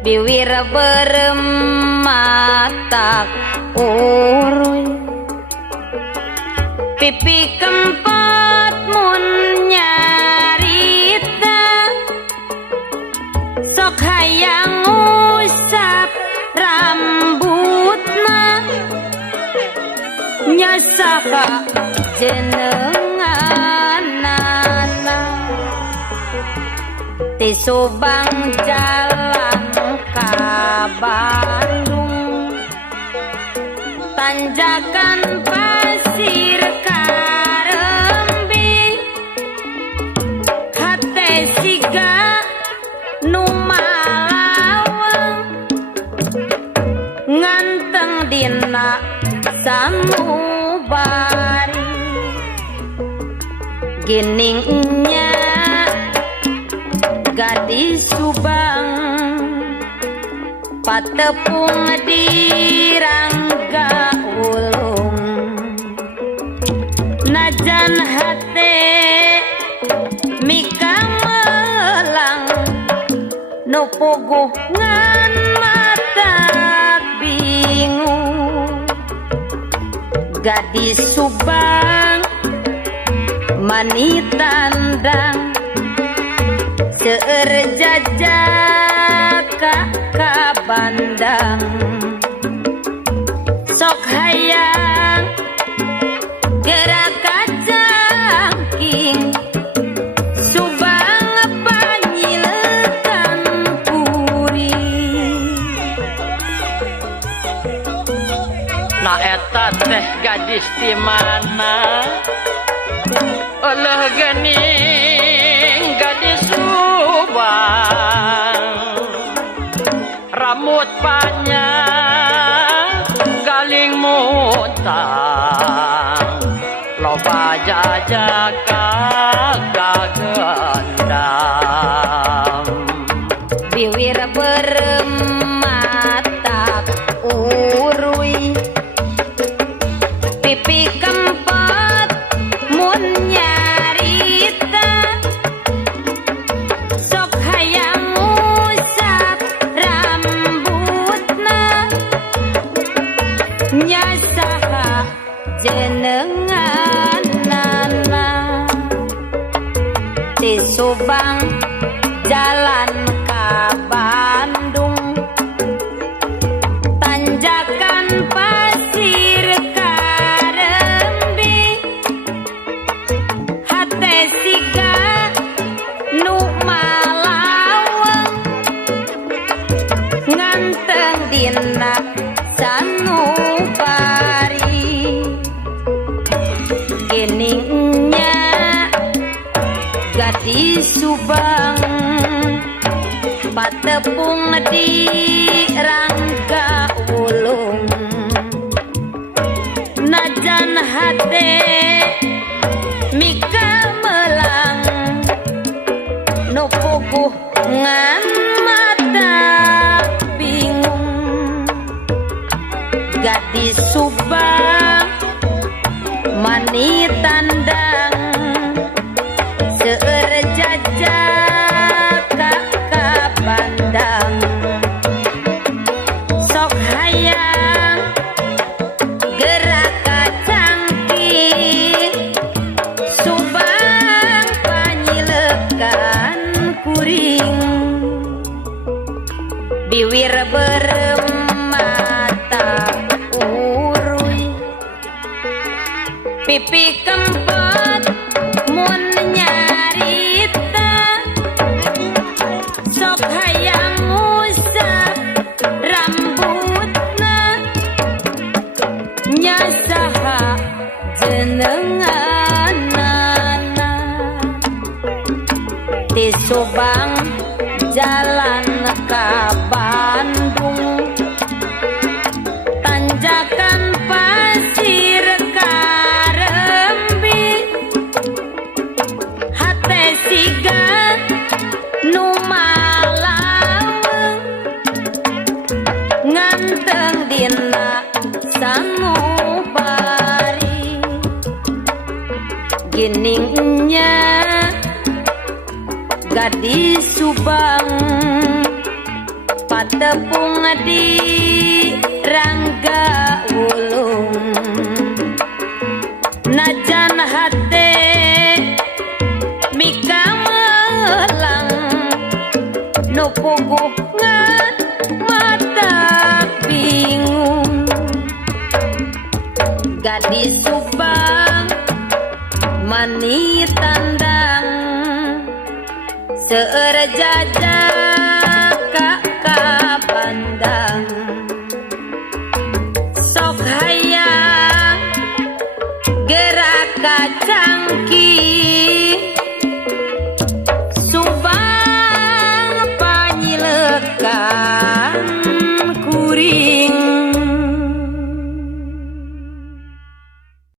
Biwir berematak uruy pipi kempot mun nyarita sok hayang usap rambutna nyasaka jenenganana di Subang jalan ka Bandung tanjakan pasir Karembi hate siga nu malawang nganteng dina sanubari giningnya gadis Subang patepung di Rangga Ulung najan hate mika melang nu puguh ngan mata bingung gadis Subang mani tandang seueur jajaka ka Bandang sok hayang gerak kacangking Subang panyilekan puri na eta teh gadis di mana oleh gening gadis Subang rambut panjang galing mutang loba jajaka kagendam biwir berematak uruy pipi kempot mun nyarita sok hayang usap rambutna nyasaha jenenganana di Subang jalan ka Bandung tanjakan pasir Karembi hate siga nu malawang nganteng dina sanubari giningnya gadis Subang patepung di Rangga Ulung najan hate mika melang nu puguh ngan mata bingung gadis Subang mani tandang seueur jajaka ka Bandang sok hayang gerak kacangking Subang panyilekan kuring biwir beremata uruy pipi kempot mun nyarita sok hayang usap rambutna nyasaha jenenganana di Subang jalan ka Bandung tanjakan pasir Karembi hate siga nu malawang nganteng dina sanubari giningnya gadis Subang patepung di rangga wulung najan hate mika melang no puguh mata bingung gadis Subang mani tandang seueur jajak ka pandang sok hayang gerak kacangki